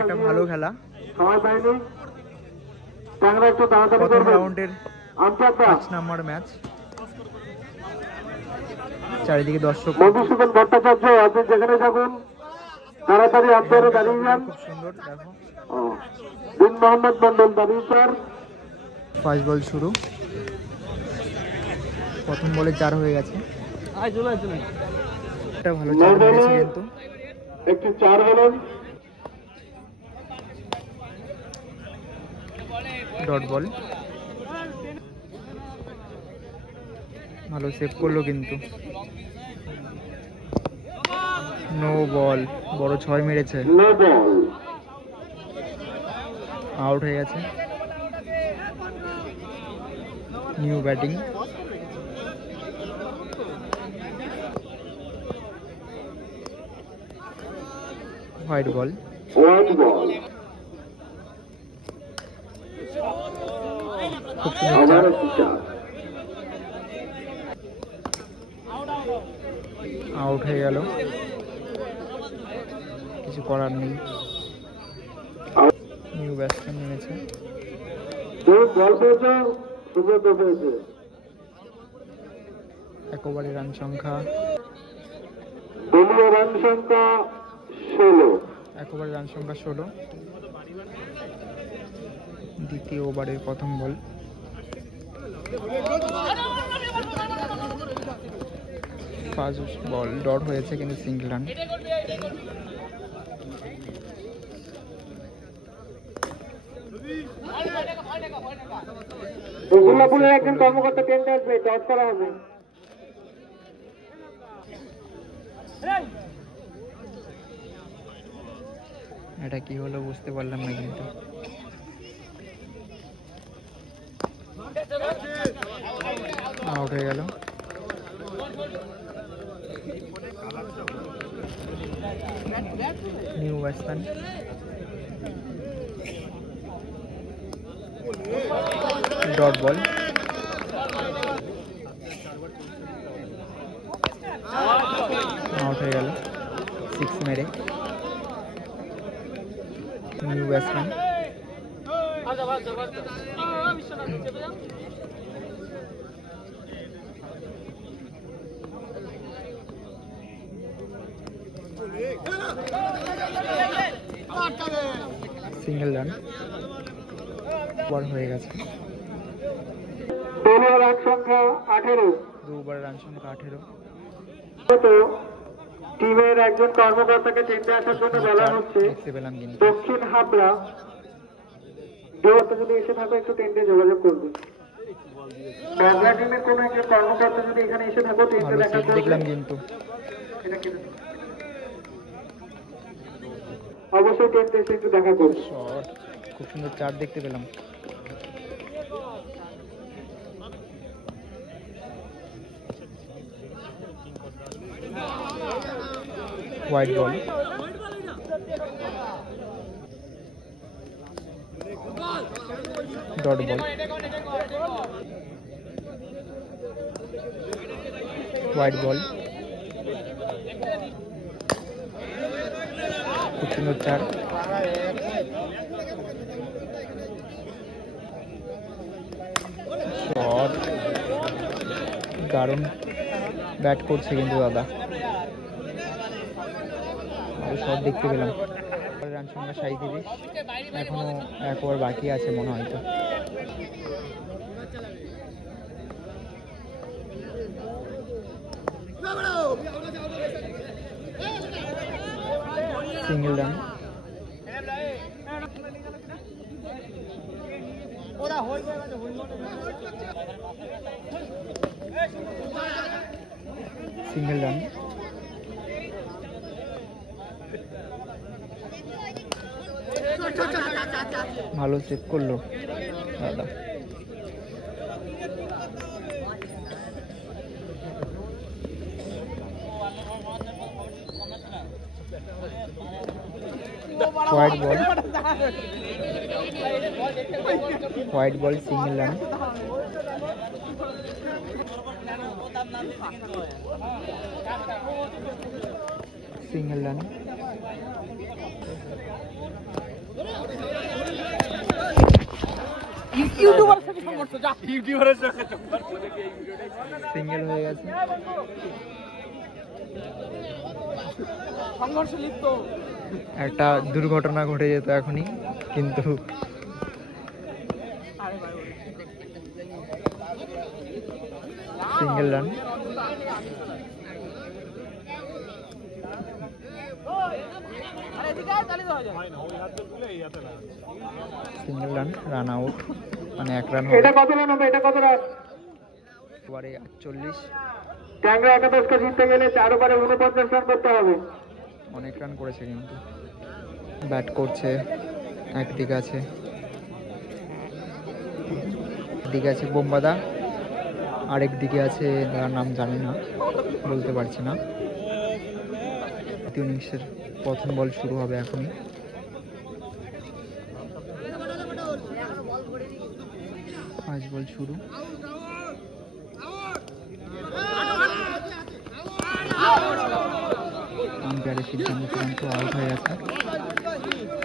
একটা ভালো খেলা। প্রথম রাউন্ডের 5 নম্বর ম্যাচ। চারিদিকে দর্শক। মধুসূদন ভট্টাচার্য, আপনি যেখানে থাকুন তাড়াতাড়ি আম্পায়ারে দাঁড়িয়ে যান। খুব সুন্দর দেখো। বিন মোহাম্মদ মন্ডল দাঁড়িয়ে স্যার। ফার্স্ট বল শুরু। প্রথম বলে 4 হয়ে গেছে। একটা ভালো চার মেরেছে কিন্তু। একটি 4 হলেন। Dot ball. ভালো সেভ করলো কিন্তু। No ball. বড় 6 মেরেছে। No ball. আউট হয়ে গেছে। New batting. White ball. White ball. খুব সুন্দর। আউট হয়ে গেল। কিছু করার নেই। নিউ ব্যাটসম্যান নেমেছে। এক ওভারে রান সংখ্যা 16। এক ওভারে রান সংখ্যা 16। দ্বিতীয় ওভারের প্রথম বল। ফার্স্ট বল ডট হয়েছে কিন্তু সিঙ্গল রান। রসুল্লাপুরের একজন কর্মকর্তা টেন্ডে আসবে, টস করা হবে। এটা কি হলো বুঝতে পারলাম না কিন্তু। আউট হয়ে গেল। New batsman. Dot ball. Out হয়ে গেল 6 মেরে। New batsman. Single run. Ball হয়ে গেছে। রান সংখ্যা 18। 2 ওভারে রান সংখ্যা 18। টিমের একজন কর্মকর্তাকে টেন্ডে আসার জন্য বলা হচ্ছে। দক্ষিণ হাবড়া যদি এসে থাকো একটু টেন্ডে যোগাযোগ করবে। বাংলা টিমের কোন একজন কর্মকর্তা যদি এখানে এসে থাকো টেন্ডে দেখা করবে। দেখলাম কিন্তু অবশ্যই টেন্ডে এসে একটু দেখা করবে। খুব সুন্দর 4 দেখতে পেলাম। White ball. Dot ball. White ball. খুব সুন্দর 4। শট। দারুণ ব্যাট করছে কিন্তু দাদা। শট দেখতে পেলাম। রান সংখ্যা 37। এখনো 1 ওভার বাকি আছে মনে হয়তো। Single run. Single run. ভালো সেভ করলো দাদা। White ball. White ball single run. Single run. Single হয়ে গেছে। একটা দুর্ঘটনা ঘটে যেত এখনই, কিন্তু single run. Single run, run out, মানে 1 রান। এটা কত রান হবে? এটা কত রান? ওভারে 40। ট্যাংরা একাদশকে জিততে গেলে 4 ওভারে 49 রান করতে হবে। অনেক রান করেছে, কিন্তু ব্যাট করছে। একদিকে আছে বোম্বাদা, আরেক দিকে আছে যার নাম জানি না, বলতে পারছি না। ইনিংসের প্রথম বল শুরু হবে এখনই। ফার্স্ট বল শুরু। আম্পায়ারের সিদ্ধান্ত চূড়ান্ত, আউট হয়ে গেছে।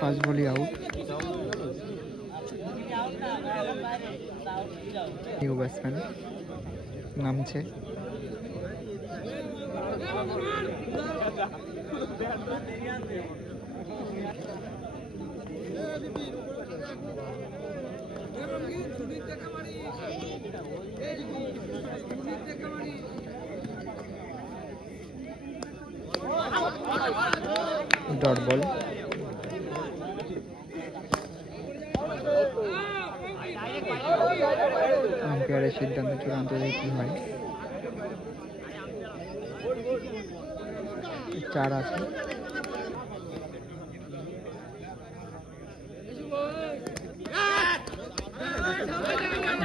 ফার্স্ট বলই আউট। নিউ ব্যাটসম্যান নামছে। Dot ball. আম্পায়ারের সিদ্ধান্ত চূড়ান্ত, কি হয়। 4 আছে।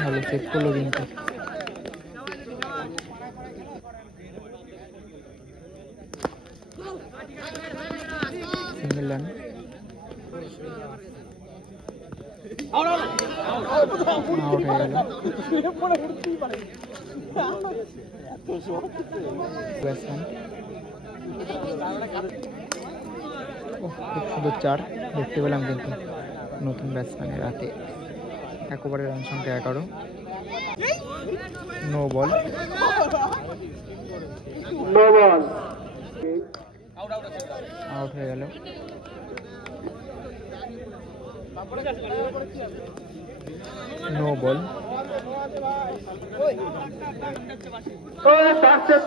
ভালো চেক করলো, কিন্তু সিঙ্গেল রান। আউট হয়ে গেল। ব্যাটসম্যান খুব সুন্দর 4 দেখতে পেলাম, কিন্তু নতুন ব্যাটসম্যানের হাতে। 1 ওভারে রান সংখ্যা 11। No ball. আউট হয়ে গেল। No ball.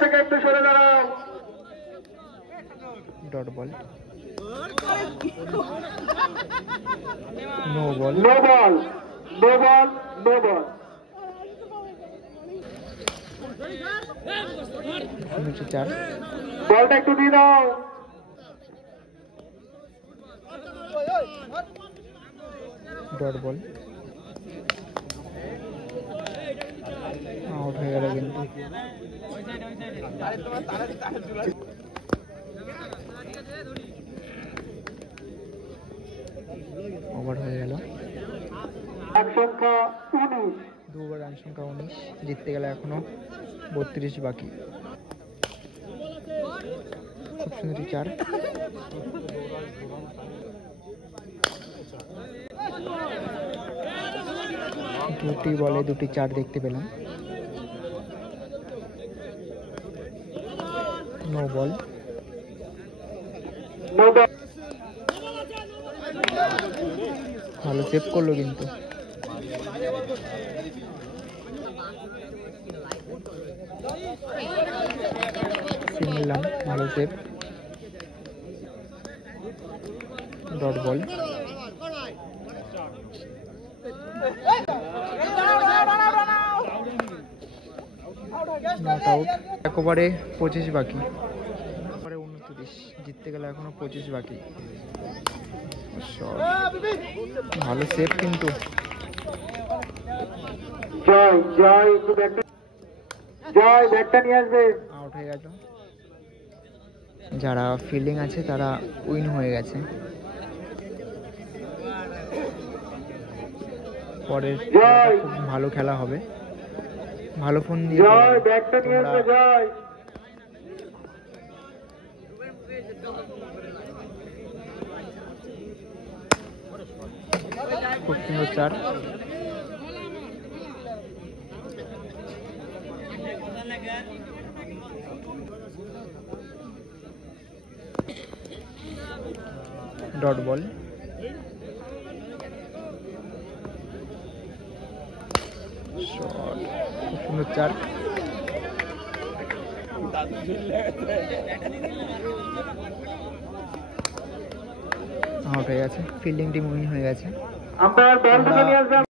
থেকে একটু সরে দাঁড়াও। Dot ball. No ball. 4। বলটা একটু দিয়ে দাও। Dot ball. আউট হয়ে গেল, কিন্তু ওভার হয়ে গেল। রান সংখ্যা 19। 2 ওভার রান সংখ্যা 19। জিততে গেলে এখনো 32 বাকি। খুব সুন্দর 4। দুটি বলে 2টি 4 দেখতে পেলাম। No ball. ভালো সেভ করলো, কিন্তু সিঙ্গেল রান, ভালো save. Dot ball. Not out. 1 ওভারে 25 বাকি। 29। জিততে গেলে এখনো 25 বাকি। ভালো সেভ, কিন্তু ব্যাটটা নিয়ে আসবে। আউট হয়ে গেল। যারা ফিল্ডিং আছে তারা উইন হয়ে গেছে। পরের খুব ভালো খেলা হবে। ভালো ফোন দিয়ে ব্যাটটা নিয়ে আসবে। খুব সুন্দর চার। Dot ball. শট, খুব সুন্দর চার। আউট হয়ে গেছে, ফিল্ডিং টিম উইন হয়ে গেছে। আম্পায়ার বল থেকে নিয়ে আসবেন।